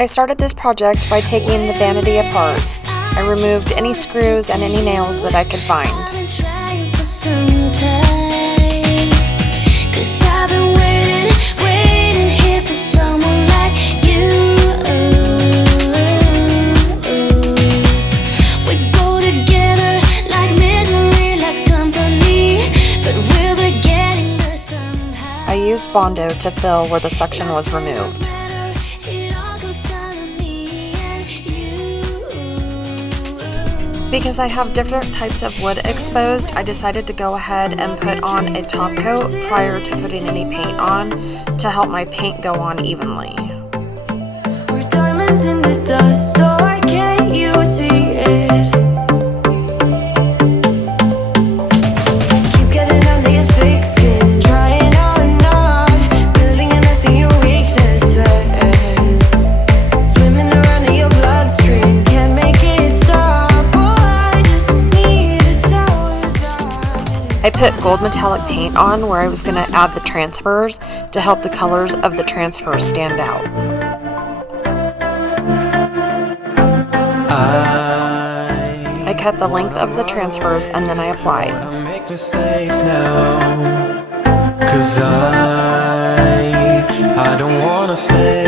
I started this project by taking the vanity apart. I removed any screws and any nails that I could find. I used Bondo to fill where the section was removed. Because I have different types of wood exposed, I decided to go ahead and put on a top coat prior to putting any paint on to help my paint go on evenly. We're diamonds in the dust, so why can't you see it? Keep getting under your thick skin, trying on not building a nest in your weaknesses. Swimming around in your bloodstream, can't make it stop. I put gold metallic paint on where I was going to add the transfers to help the colors of the transfers stand out. I cut the length of the transfers and then I applied. I don't wanna stay,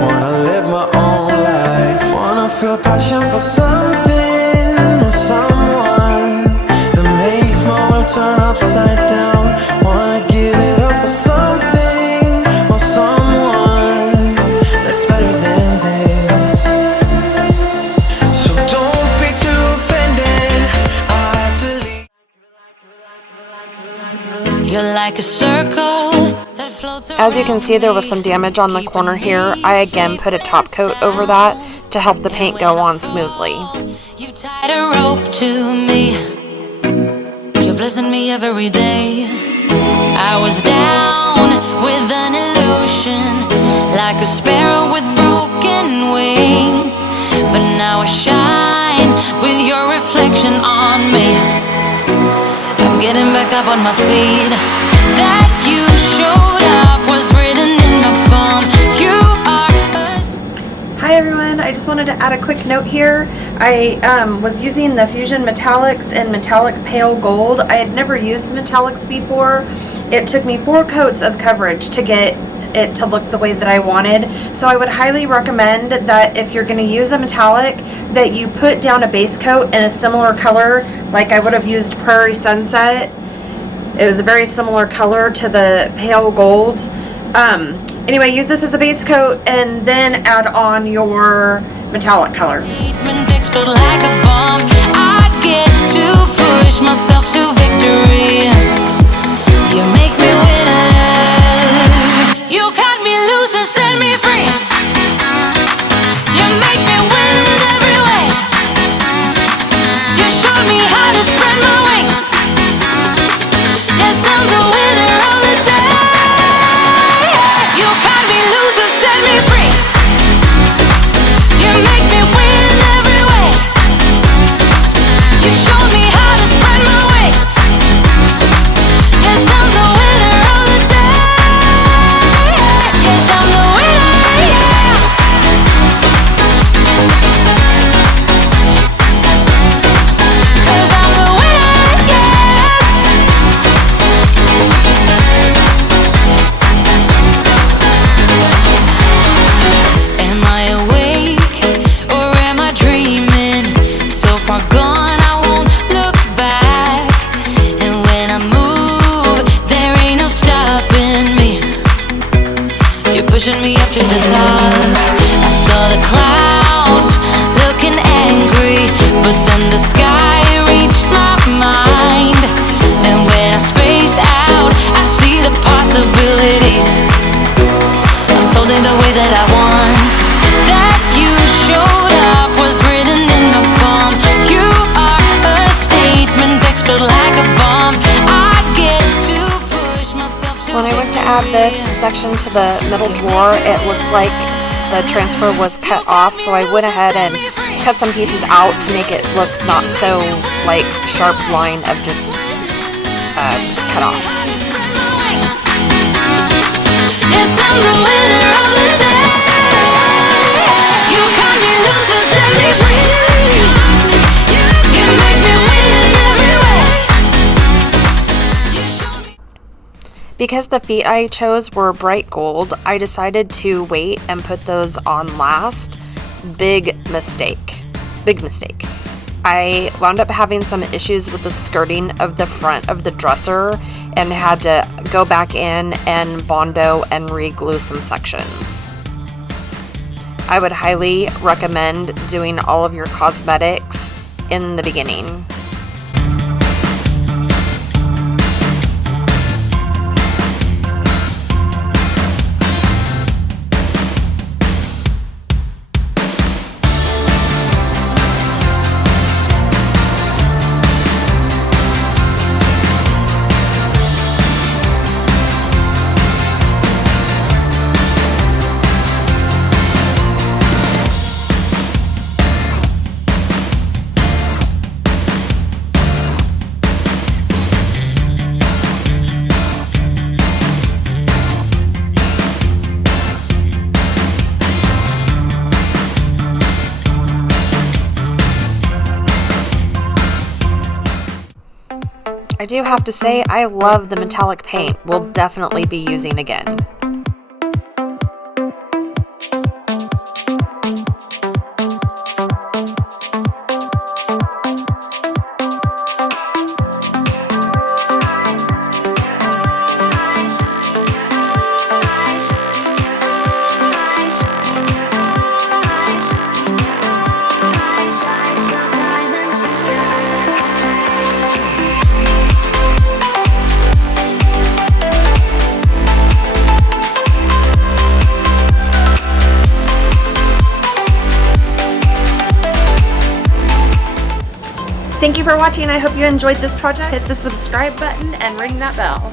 wanna live my own life, wanna feel passion for something or someone that makes my world turn upside down, wanna give it up for something or someone that's better than this. So don't be too offended, I had to leave. You're like a circle that floats around. As you can see, there was some damage on the corner here. I again put a top coat over that to help the paint go on smoothly. You tied a rope to me, you're blessing me every day. I was down with an illusion, like a sparrow with broken wings, but now I shine with your reflection on me. I'm getting back up on my feet. That you showed up was written in my palm. You are a... Hi everyone, I just wanted to add a quick note here. I was using the Fusion Metallics in Metallic Pale Gold. I had never used the metallics before. It took me 4 coats of coverage to get it to look the way that I wanted. So I would highly recommend that if you're going to use a metallic, that you put down a base coat in a similar color, like I would have used Prairie Sunset. It was a very similar color to the pale gold. Anyway, use this as a base coat and then add on your metallic color. Explode like a bomb. I get to push myself to victory. You make me winner. You cut me loose and set me free. You make me win in every way. You showed me how to spread my wings. Yes, I'm the winner of the day. You cut me loose and set me free. You make me win in every way. You showed me how to spread my wings. Yes, I'm the winner of the day. Yes, I'm the winner, yeah. 'Cause I'm the winner, yes. Am I awake or am I dreaming? So far gone, I won't look back. And when I move, there ain't no stopping me. You're pushing me up to the top. I saw the clouds looking angry, but then the sky reached my mind. And when I space out, I see the possibilities unfolding the way that I want. That you showed up was written in my palm. You are a statement, explode like a bomb. I get to push myself to When I went to add this section to the middle drawer, it looked like the transfer was cut off, so I went ahead and cut some pieces out to make it look not so like sharp line of just cut off. Yes, I'm the winner of the day. Because the feet I chose were bright gold, I decided to wait and put those on last. Big mistake. Big mistake. I wound up having some issues with the skirting of the front of the dresser and had to go back in and Bondo and re-glue some sections. I would highly recommend doing all of your cosmetics in the beginning. I do have to say, I love the metallic paint. We'll definitely be using again. Thank you for watching. I hope you enjoyed this project. Hit the subscribe button and ring that bell.